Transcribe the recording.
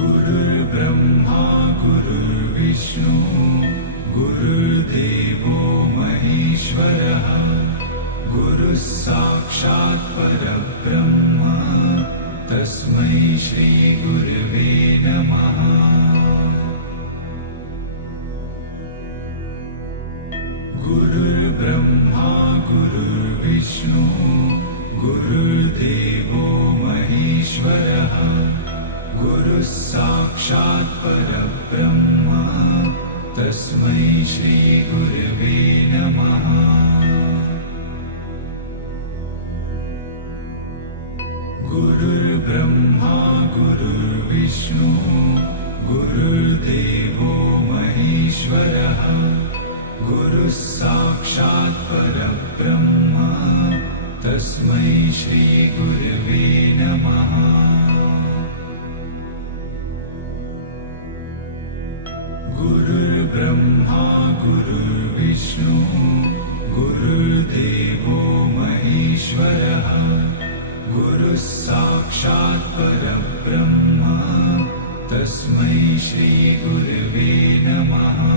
गुरुर्ब्रह्मा गुरुर्विष्णु गुरुर्देवो महेश्वरः गुरुः साक्षात् परब्रह्म तस्मै श्री गुरवे नमः। गुरुर्ब्रह्मा गुरुर्विष्णु गुरुर्देवो महेश्वरः गुरुः साक्षात् परब्रह्म तस्मै श्री गुरवे नमः। गुरुर्ब्रह्मा गुरुर्विष्णु गुरुर्देवो महेश्वरः गुरुः साक्षात् परब्रह्म तस्मै श्री गुरवे नमः। गुरुर्ब्रह्मा गुरुर्विष्णु गुरुर्देवो महेश्वरः गुरुः साक्षात् परब्रह्म तस्मै श्री गुरवे नमः।